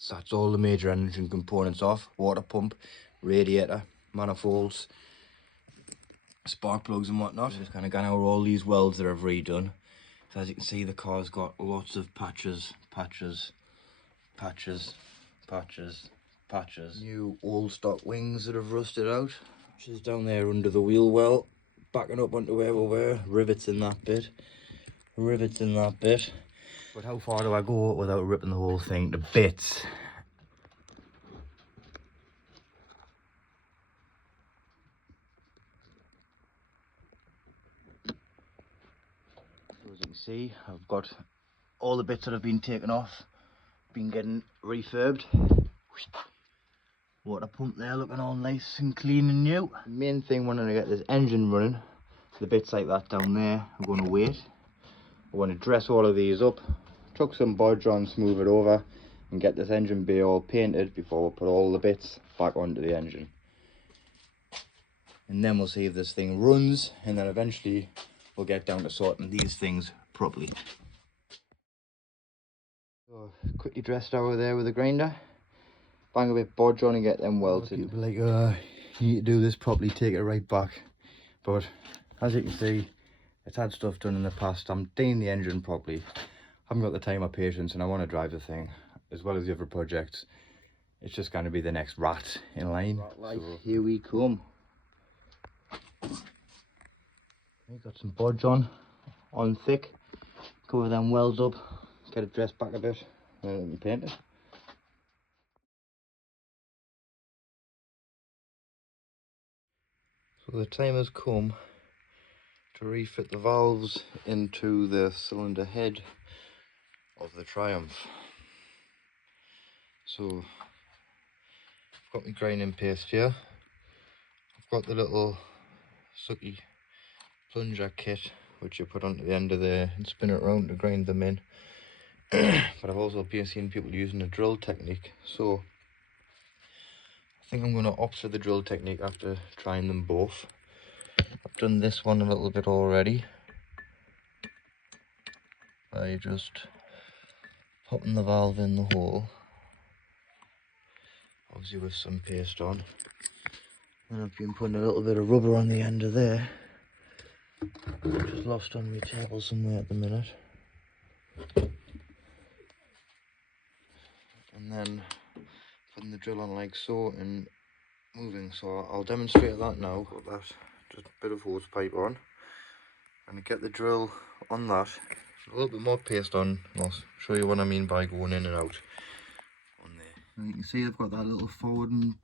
So that's all the major engine components off. Water pump, radiator, manifolds, spark plugs and whatnot. Just kind of gone over all these welds that I've redone. So as you can see, the car's got lots of patches. New old stock wings that have rusted out. Which is down there under the wheel well. Backing up onto where we were. Rivets in that bit. But how far do I go without ripping the whole thing to bits? So as you can see, I've got all the bits that have been taken off, been getting refurbed. Water pump there looking all nice and clean and new. The main thing when I get this engine running, the bits like that down there, I'm going to wait. I want to dress all of these up, chuck some bodge on, smooth it over, and get this engine bay all painted before we put all the bits back onto the engine. And then we'll see if this thing runs, and then eventually we'll get down to sorting these things properly. So, quickly dressed over there with a grinder, bang a bit bodge on and get them welted. People like, you need to do this properly, take it right back. But as you can see, it's had stuff done in the past. I'm doing the engine properly. I haven't got the time or patience, and I want to drive the thing as well as the other projects. It's just going to be the next rat in line. So here we come. We've got some bodge on thick. Cover them welds up, get it dressed back a bit, and paint it. So the time has come to refit the valves into the cylinder head of the Triumph. So I've got my grinding paste here. I've got the little sucky plunger kit which you put onto the end of there and spin it around to grind them in. But I've also been seeing people using a drill technique, so I think I'm going to opt for the drill technique after trying them both. I've done this one a little bit already by just popping the valve in the hole, obviously with some paste on, and I've been putting a little bit of rubber on the end of there, just lost on my table somewhere at the minute, and then putting the drill on like so and moving. So I'll demonstrate that now. Put that just a bit of hose pipe on and get the drill on that, a little bit more paste on. I'll show you what I mean by going in and out on there. And you can see I've got that little forward and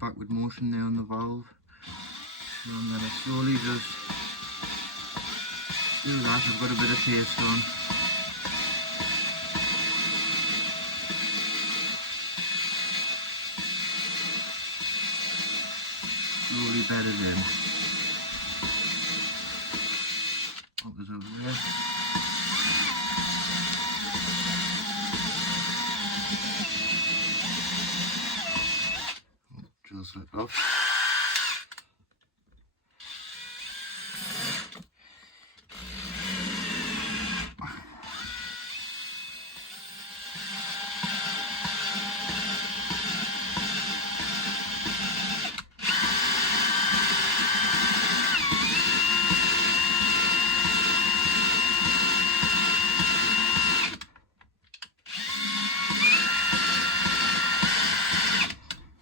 backward motion there on the valve, so I'm going to slowly just do that. I've got a bit of paste on. Slowly bed it in. Focus over there. Drill slipped off.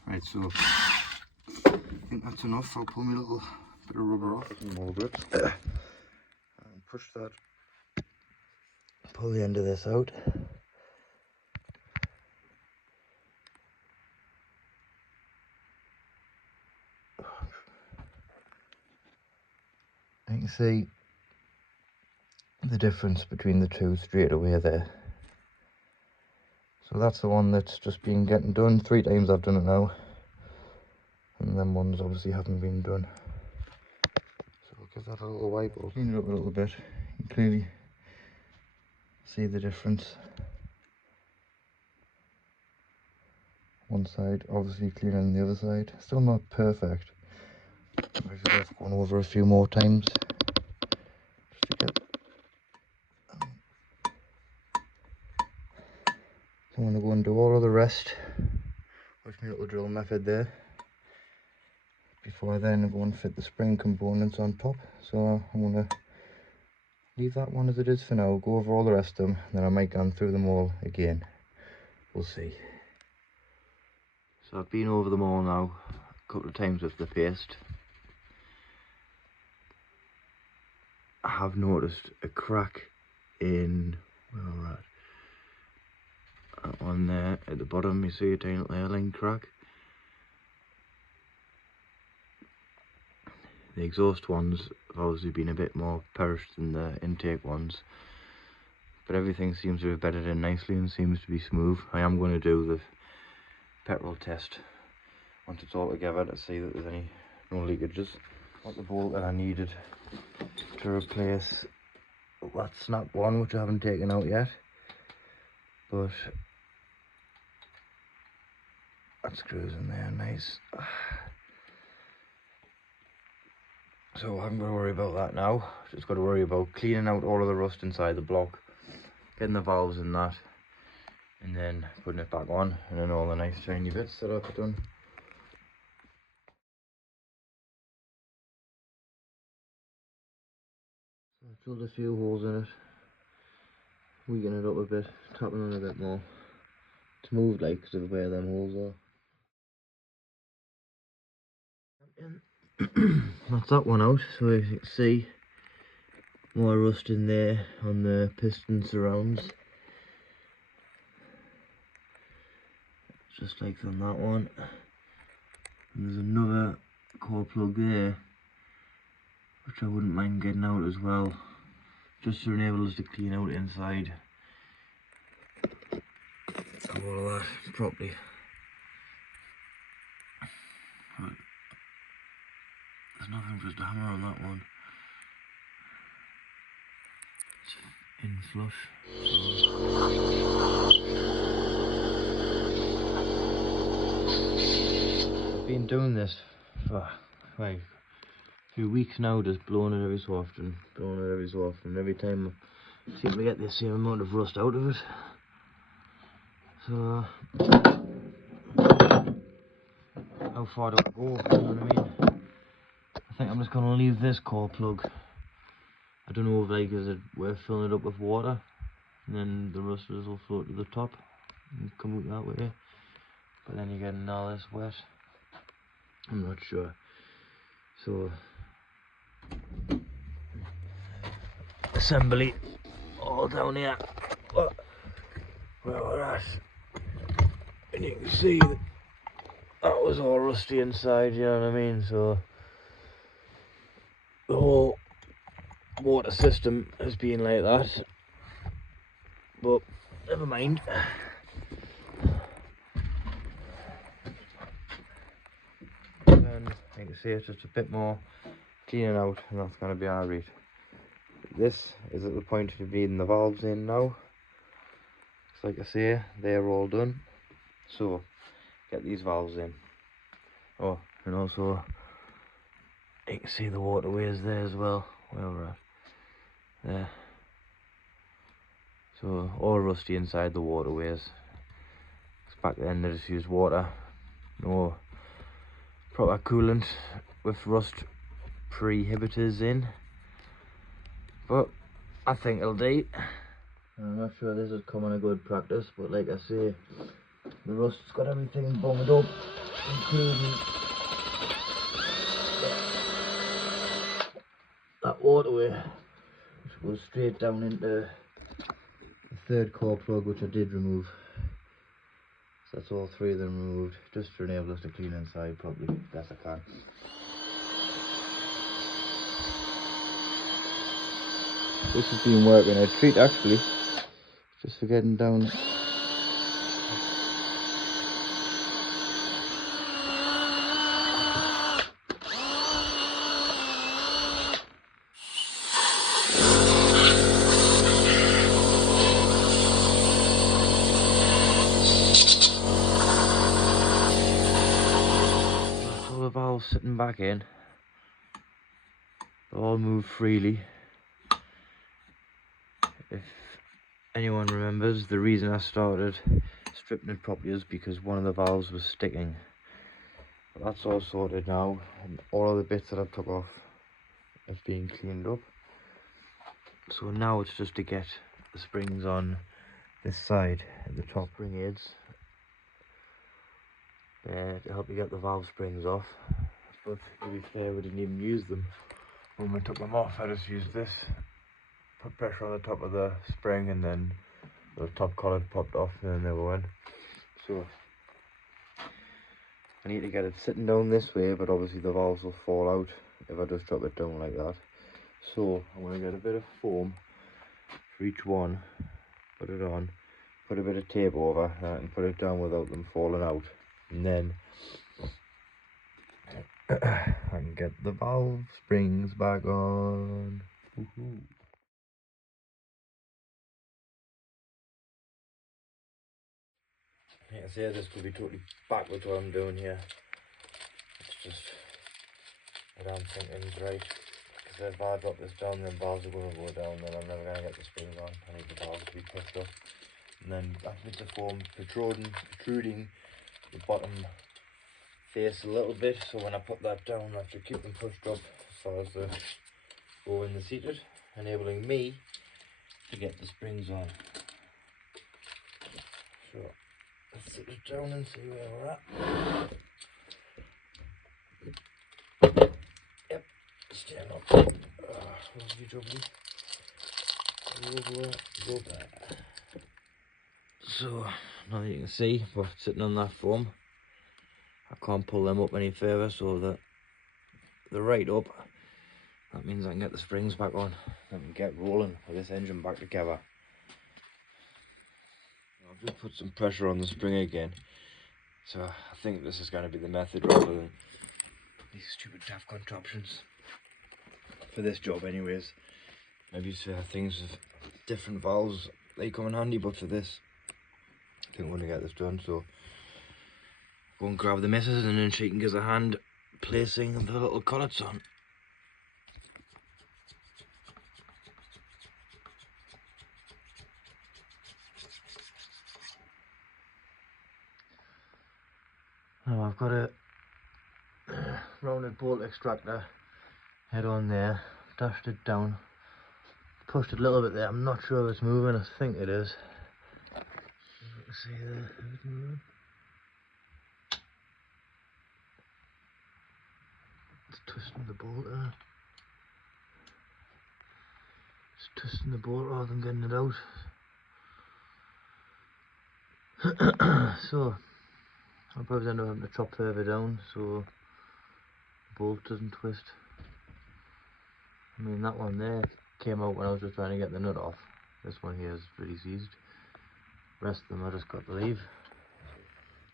Right, so I think that's enough. I'll pull my little bit of rubber off and more grip and push that, pull the end of this out. You can see the difference between the two straight away there. So that's the one that's just been getting done. 3 times I've done it now, and then ones obviously haven't been done. So I'll give that a little wipe. I'll clean it up a little bit. You can clearly see the difference. One side obviously cleaner than the other side. Still not perfect. Actually worth going over a few more times just to get I'm going to go and do all of the rest. Watch my little drill method there. Before then I go and fit the spring components on top. So I'm going to leave that one as it is for now, go over all the rest of them, and then I might go through them all again. We'll see. So I've been over them all now a couple of times with the paste. I have noticed a crack in, where we're at, that one there at the bottom. You see a tiny little airline crack. The exhaust ones have obviously been a bit more perished than the intake ones, but everything seems to have bedded in nicely and seems to be smooth. I am going to do the petrol test once it's all together to see that there's no leakages. Got the bolt that I needed to replace that snap one, which I haven't taken out yet, but that screws in there nice. So I haven't got to worry about that now. Just got to worry about cleaning out all of the rust inside the block, getting the valves in that, and then putting it back on, and then all the nice shiny bits that I've done. So I drilled a few holes in it, weaken it up a bit, tapping on a bit more. It's moved like because of where them holes are. That's that one out, so as you can see, more rust in there on the piston surrounds. Just like on that one. And there's another core plug there, which I wouldn't mind getting out as well, just to enable us to clean out inside all of that properly. But there's nothing for us to hammer on that one. It's in flush. I've been doing this for like a few weeks now, just blowing it every so often, every time I seem to get the same amount of rust out of it. So how far do I go? You know what I mean? I think I'm just gonna leave this core plug. I don't know if is it worth filling it up with water, and then the rust will float to the top and come out that way. But then you're getting all this wet. I'm not sure. So assembly all down here where we're at, and you can see that was all rusty inside, you know what I mean? So the whole water system has been like that, but never mind. And you can see it's just a bit more cleaning out, and that's going to be alright. This is at the point of needing the valves in now. So like I say, they're all done, so get these valves in. Oh, and also you can see the waterways there as well, where we're at there. So all rusty inside the waterways. Back then they just used water, no proper coolant with rust prohibitors in, but I think it'll do. I'm not sure this is coming a good practice, but like I say, the rust's got everything bunged up, including that waterway, which goes straight down into the third core plug, which I did remove. So that's all three of them removed, just to enable us to clean inside properly, best I can. This has been working a treat actually, just for getting down. All the valves sitting back in, they all move freely. If anyone remembers, the reason I started stripping it properly is because one of the valves was sticking. But that's all sorted now, and all of the bits that I took off have been cleaned up. So now it's just to get the springs on this side at the top spring aids to help you get the valve springs off. But to be fair, we didn't even use them when we took them off. I just used this, put pressure on the top of the spring, and then the top collet popped off, and then they were in. So I need to get it sitting down this way, but obviously the valves will fall out if I just drop it down like that. So I'm going to get a bit of foam for each one, put it on, put a bit of tape over and put it down without them falling out, and then I can get the valve springs back on. Woohoo. I can say this could be totally backwards what I'm doing here. It's just, I don't think it's right. Because if I drop this down, then valves are going to go down, then I'm never going to get the springs on. I need the valves to be pushed up. And then that bit of foam protruding the bottom face a little bit, so when I put that down I have to keep them pushed up as far as they go in the seated, enabling me to get the springs on. So let's sit it down and see where we're at. Yep, stand up. Go back. So now you can see we're sitting on that foam. I can't pull them up any further, so that they're right up. That means I can get the springs back on and get rolling with this engine back together. I've just put some pressure on the spring again, so I think this is going to be the method rather than these stupid daft contraptions for this job anyways. Maybe things with different valves, they come in handy, but for this I think we're going to get this done. So go and grab the missus and then she can give us a hand placing the little collets on. Now I've got a rounded bolt extractor head on there, dashed it down, pushed it a little bit there. I'm not sure if it's moving, I think it is. See there, is it moving? It's twisting the bolt there. It's twisting the bolt rather than getting it out. So I'll probably end up having to chop further down so the bolt doesn't twist. I mean, that one there came out when I was just trying to get the nut off. This one here is pretty seized. The rest of them I just got to leave.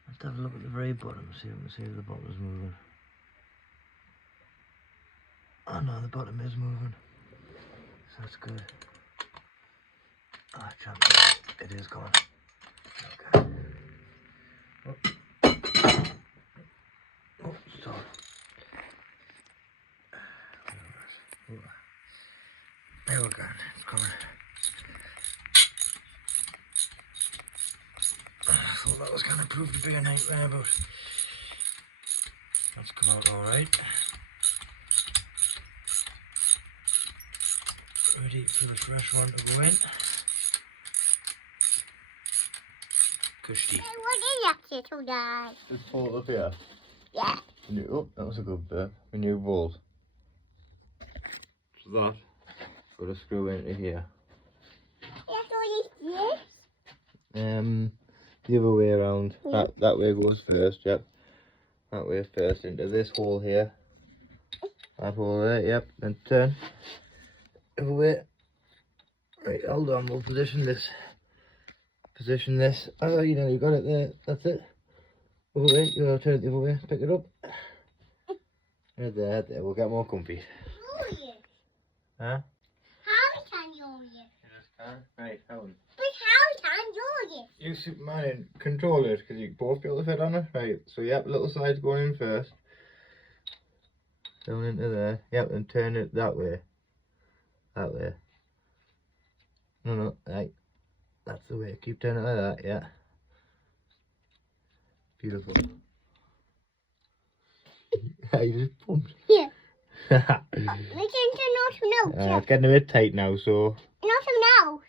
Let's have a look at the very bottom, see if we can see if the bottom is moving. Oh no, the bottom is moving. So that's good. Ah, champ, it is gone. Okay. Oh, stop. There we go, it's coming. I thought that was going to prove to be a nightmare, but that's come out alright. Ready for the fresh one to go in. Cushy. Hey, what is that little guy? Just pull it up here. Yeah. Oh, that was a good bit. A new bolt. So that got to screw into here. That's what is this? The other way around. Yeah. That way goes first. Yep. That way first into this hole here. That hole there. Yep. Then turn. Other way. Right. Hold on. We'll position this. Position this. Oh, you know, you got it there. That's it. Other way. You gotta turn it the other way. Pick it up. Right there. There. We'll get more comfy. Huh? How can you use it? You just can't. Right. Hold on. But how can you use it? You Superman and control it because you both be able to fit on it. Right. So yep. Little side's going in first. Down into there. Yep. And turn it that way. That way. No. Right. That's the way. Keep turning it like that. Yeah. Beautiful. You just pumped. Yeah. It's Listen to not out. getting a bit tight now, so Not out.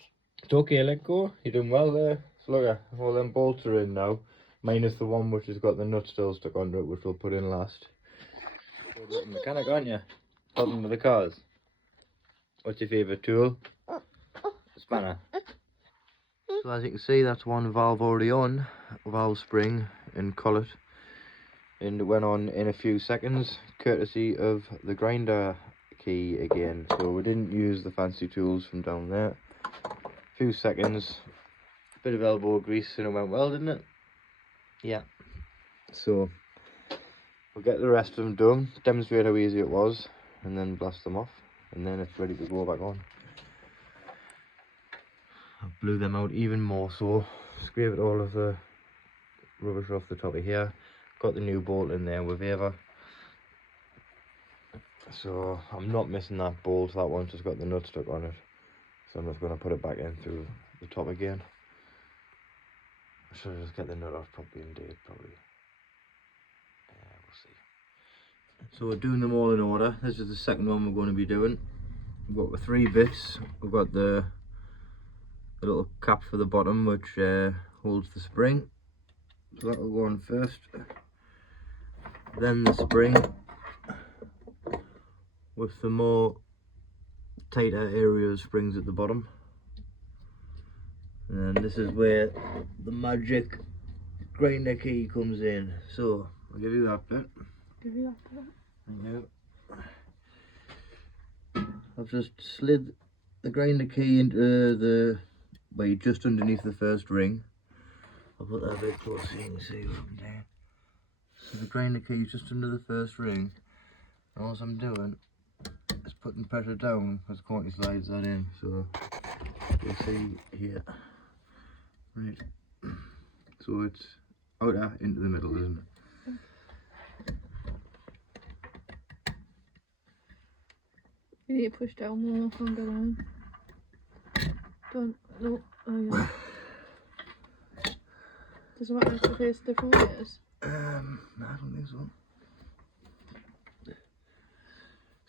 it's okay, let go. You're doing well there. So look at all them bolts are in now, minus the one which has got the nut still stuck onto it, which we'll put in last. You're a little mechanic, aren't you? Problem with the cars. What's your favourite tool? Spanner. So as you can see, that's one valve already on, valve spring and collet, and it went on in a few seconds, courtesy of the grinder key again. So we didn't use the fancy tools from down there. A few seconds, bit of elbow grease, and it went well, didn't it? Yeah. So we'll get the rest of them done, demonstrate how easy it was, and then blast them off, and then it's ready to go back on. I blew them out even more, so scraped all of the rubbish off the top of here. Got the new bolt in there with Ava, so I'm not missing that bolt. That one's just got the nut stuck on it, so I'm just going to put it back in through the top again. I should just get the nut off properly and date probably. Yeah, we'll see. So we're doing them all in order. This is the second one we're going to be doing. We've got the 3 bits. We've got the little cap for the bottom which holds the spring, so that will go on first, then the spring with the more tighter area of springs at the bottom, and then this is where the magic grinder key comes in. So I'll give you that bit. Give you that bit. Thank you. I've just slid the grinder key into the just underneath the first ring. I'll put that a bit closer so you can see what I'm doing. So the grinder key is just under the first ring, and all I'm doing is putting pressure down as Courtney slides that in. So you'll see here, right? So it's outer into the middle, isn't it? You need to push down more and go down. Don't, no, oh yeah. Does it matter if it face different ways? No, I don't think so.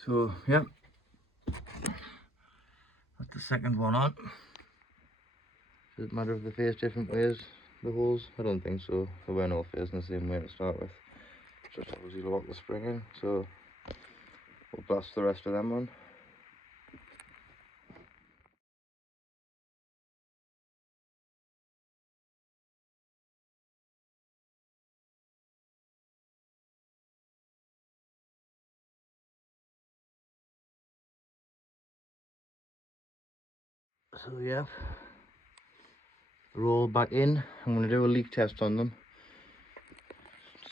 So, yeah. That's the second one on. Does it matter if they face different ways, the holes? I don't think so. They weren't all facing the same way to start with. Just obviously lock the spring in, so we'll blast the rest of them on. So yeah, they're all back in. I'm going to do a leak test on them.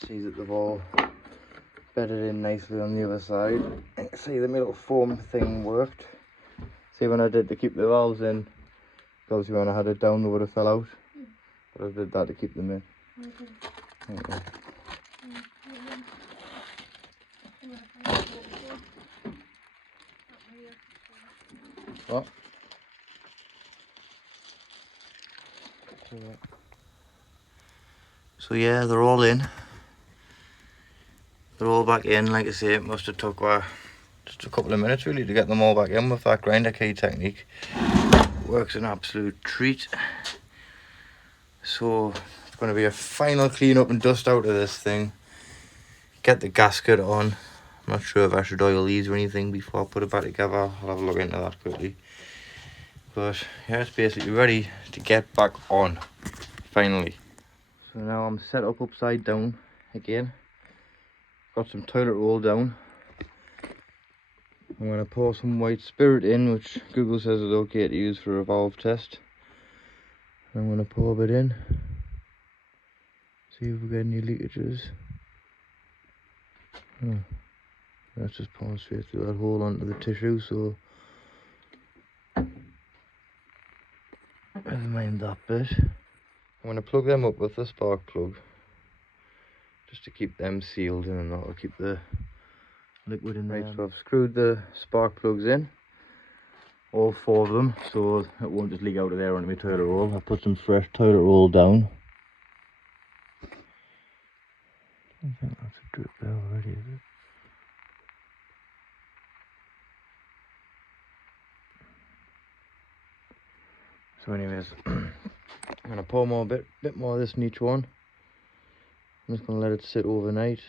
See that they've all bedded in nicely on the other side. You can see the little foam thing worked. See when I did to keep the valves in, obviously when I had it down they would have fell out. But I did that to keep them in. Okay. What? So yeah, they're all in. They're all back in. Like I say, it must have took just a couple of minutes really to get them all back in with that grinder key technique. Works an absolute treat. So it's going to be a final clean up and dust out of this thing. Get the gasket on. I'm not sure if I should oil these or anything before I put it back together. I'll have a look into that quickly. But yeah, it's basically ready to get back on, finally. So now I'm set up upside down again. Got some toilet roll down. I'm going to pour some white spirit in, which Google says is okay to use for a valve test. I'm going to pour a bit in. See if we get any leakages. Oh, that's just pouring straight through that hole onto the tissue, so never mind that bit. I'm going to plug them up with the spark plug just to keep them sealed in, and that'll keep the liquid in there. Right, so I've screwed the spark plugs in, all 4 of them, so it won't just leak out of there onto my toilet roll. I've put some fresh toilet roll down. I think that's a drip there already, is it? So anyways, I'm gonna pour more bit more of this in each one. I'm just gonna let it sit overnight.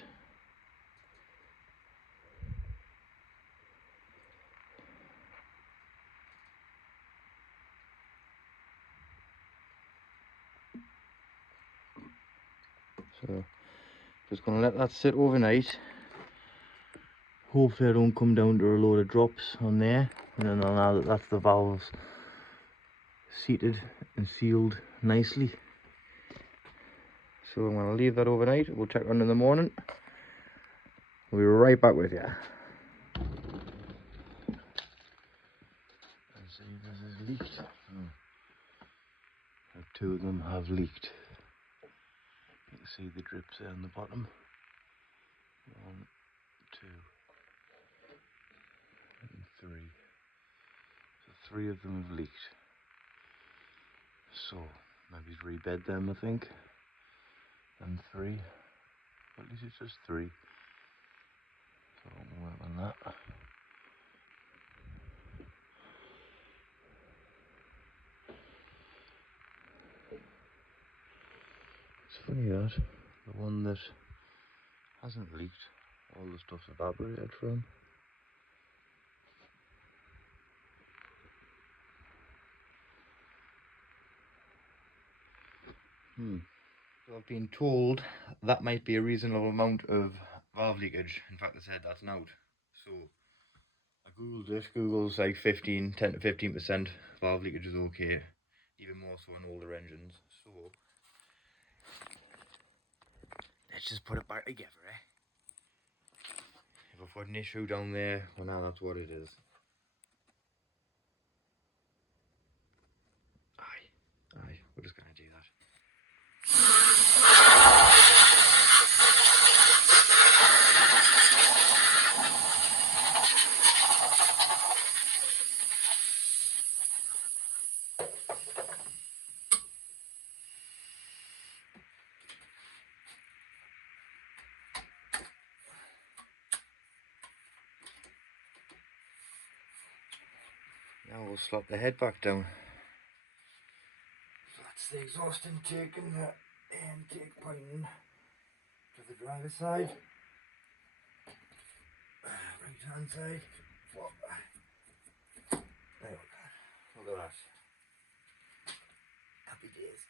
So just gonna let that sit overnight. Hopefully I don't come down to a load of drops on there, and then now that that's the valves seated and sealed nicely. So I'm gonna leave that overnight. We'll check on in the morning. We'll be right back with you. Let's see if this is leaked. Two of them have leaked. You can see the drips there on the bottom. 1, 2, and 3. So 3 of them have leaked. So maybe rebed them, I think. And 3. At least it's just 3. So we'll work on that. It's funny that the one that hasn't leaked, all the stuff's evaporated from. So I've been told that might be a reasonable amount of valve leakage. In fact, they said that's an out. So I googled it. Google's like 10 to 15% valve leakage is okay, even more so in older engines. So let's just put it back together, eh? If I've got an issue down there, well now that's what it is. Aye, we're just gonna do that. Now we'll slot the head back down. So that's the exhaust intake and the intake pointing to the driver's side. Right hand side. Whoa. There we go. Look at that. Happy days.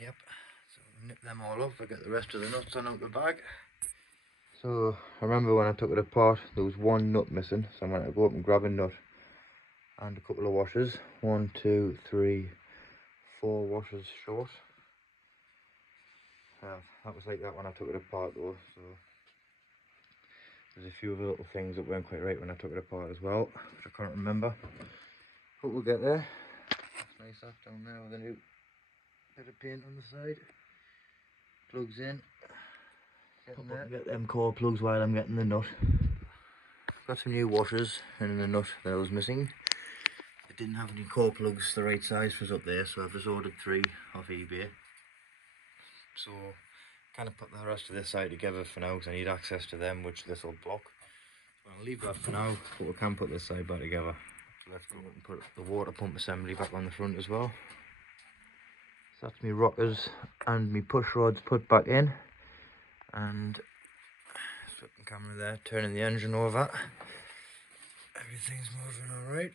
Yep. So nip them all off. I get the rest of the nuts on out the bag. So I remember when I took it apart, there was one nut missing. So I'm going to go up and grab a nut and a couple of washers. 1, 2, 3, 4 washers short. That was like that when I took it apart though. So there's a few other little things that weren't quite right when I took it apart as well, which I can't remember. But we'll get there. That's nice that down there with a new bit of paint on the side. Plugs in. Get them core plugs while I'm getting the nut. Got some new washers and the nut that I was missing. I didn't have any core plugs the right size was up there, so I've just ordered 3 off eBay. So kind of put the rest of this side together for now because I need access to them, which this will block. So I'll leave that for now, but we can put this side back together. So let's go and put the water pump assembly back on the front as well. So that's me rockers and me push rods put back in. And flipping camera there, turning the engine over. Everything's moving alright.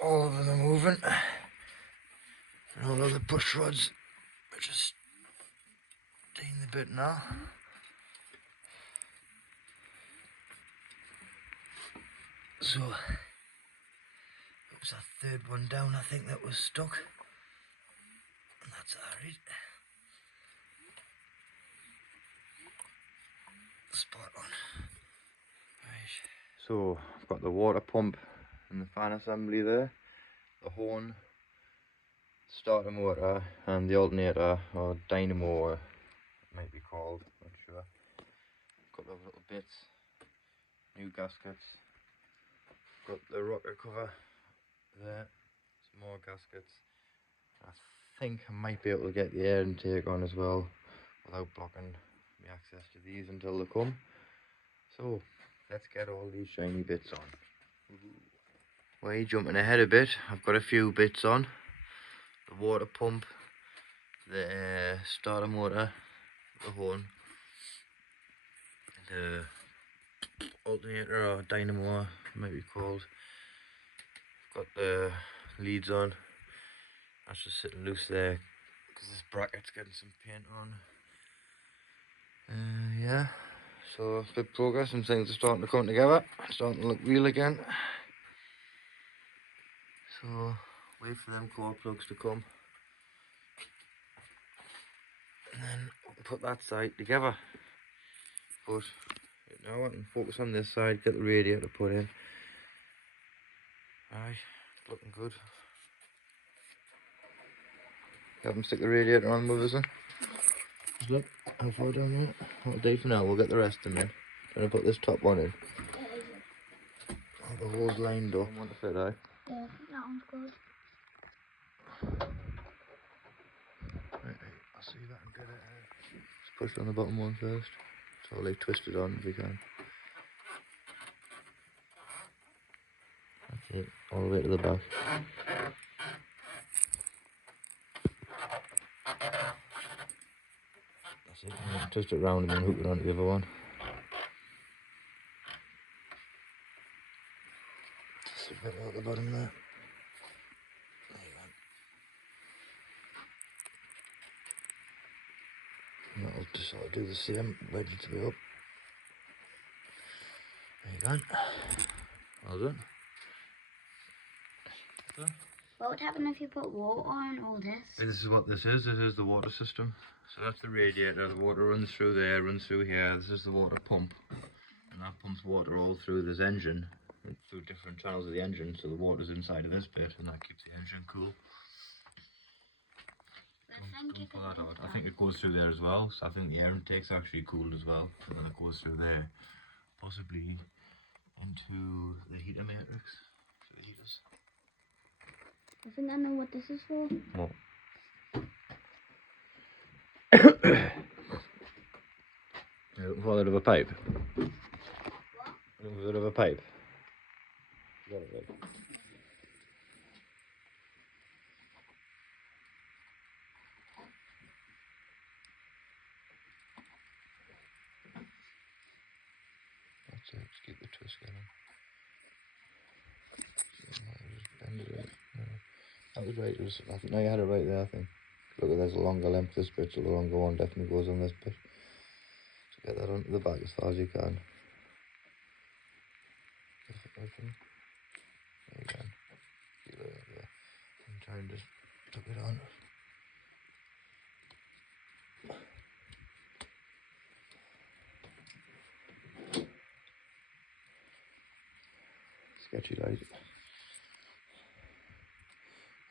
All of them are moving. And all of the push rods are just staying the bit now. So, oops, that third one down, I think that was stuck. And that's alright. Spot on. So I've got the water pump and the fan assembly there, the horn, starter motor and the alternator or dynamo it might be called, not sure. Got those little bits, new gaskets, got the rocker cover there, some more gaskets. I think I might be able to get the air intake on as well without blocking my access to these until they come. So let's get all these shiny bits on. Way jumping ahead a bit, I've got a few bits on. The water pump, the starter motor, the horn, the alternator or dynamo it might be called. Got the leads on. That's just sitting loose there because this bracket's getting some paint on. Yeah, so good progress and things are starting to come together. Starting to look real again. So wait for them core plugs to come. And then put that side together. But now I can focus on this side, get the radiator put in. Aye, looking good. Have them stick the radiator on with us then. Just look, how far down there? That'll do for now, we'll get the rest in then. Gonna put this top one in. The hole's lined up. I want to fit, aye? Yeah, that one's good. Right, I'll see that and get it. Just push on the bottom one first. So I'll leave twisted on if we can. That's it, all the way to the back. That's it, and twist it round and then hook it onto the other one. Just a bit out the bottom there. There you go. And that'll just sort of do the same, ready to be up. There you go. Well done. What would happen if you put water on all this? This is what this is the water system. So that's the radiator, the water runs through there, runs through here. This is the water pump. And that pumps water all through this engine, through different channels of the engine, so the water's inside of this bit and that keeps the engine cool. Don't pull that out. I think it goes through there as well, so I think the air intake's actually cooled as well. And then it goes through there, possibly into the heater matrix, for the heaters. I think I know what this is for. What? You're looking for a bit of a pipe? What? Looking for a bit of a pipe? Got it, right. That's it, just keep the twist going. Just bend it right. No. That was right, I think, no, you had it right there, I think. Look, there's a longer length this bit, so the longer one definitely goes on this bit. So get that onto the back as far as you can. There you go. Feel it there. And try and just tuck it on. Sketchy light.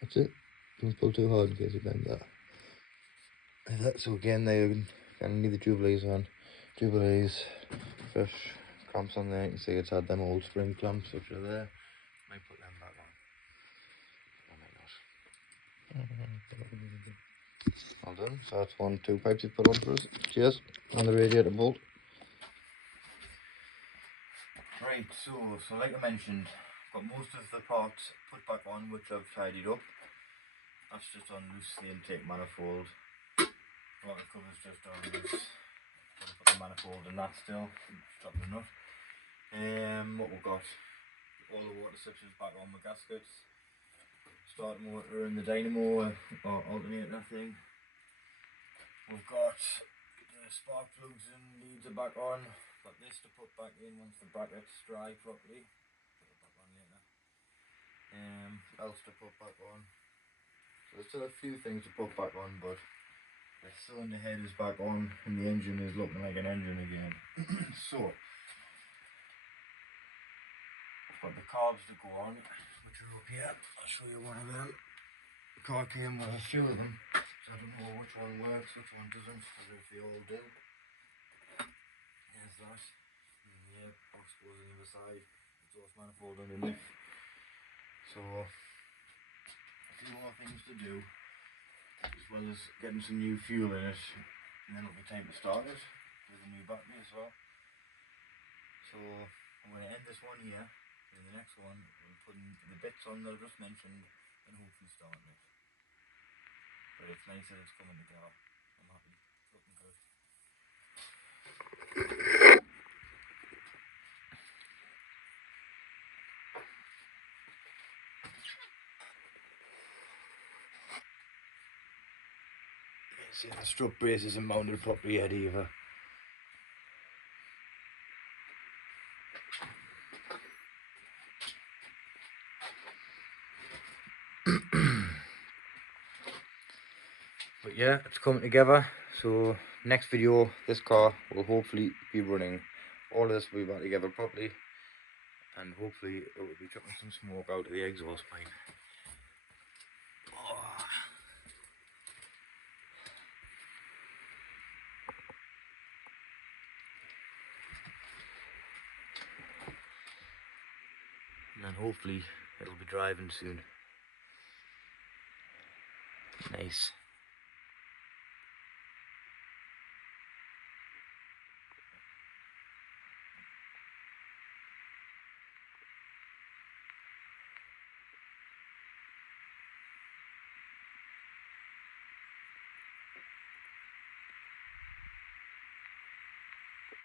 That's it. Don't pull too hard in case you bend that. Like that. So again, they're gonna need the jubilees on. Jubilees, fresh clamps on there. You can see it's had them old spring clamps which are there. Might put them back on. I might not. Well done. So that's 1, 2 pipes you put on for us. Cheers. And the radiator bolt. Right, so like I mentioned, got most of the parts put back on which I've tidied up. That's just on loose the intake manifold. Water cover's just on loose. Gotta put the manifold in that still. Dropping the nut. What we've got, all the water switches back on the gaskets. Starter motor and the dynamo or alternator thing. We've got the spark plugs and leads are back on. Got this to put back in once the brackets dry properly. Put it back on later. Else to put back on. So there's still a few things to put back on, but the cylinder head is back on and the engine is looking like an engine again. So got the carbs to go on, which are up here. I'll show you one of them. The car came with a few of them, so I don't know which one works, which one doesn't, but if they all do. There's that. And the air box goes on the other side, exhaust manifold underneath. So, a few more things to do, as well as getting some new fuel in it, and then it'll be time to start it with a new battery as well. So, I'm going to end this one here, and the next one, we'll put the bits on that I just mentioned, and hopefully start it. But it's nice that it's coming together. I'm happy. It's looking good. See, the strut brace isn't mounted properly yet either. But yeah, it's coming together. So next video, this car will hopefully be running. All of this will be back together properly, and hopefully it will be chucking some smoke out of the exhaust pipe. Oh. And then hopefully it'll be driving soon. Nice.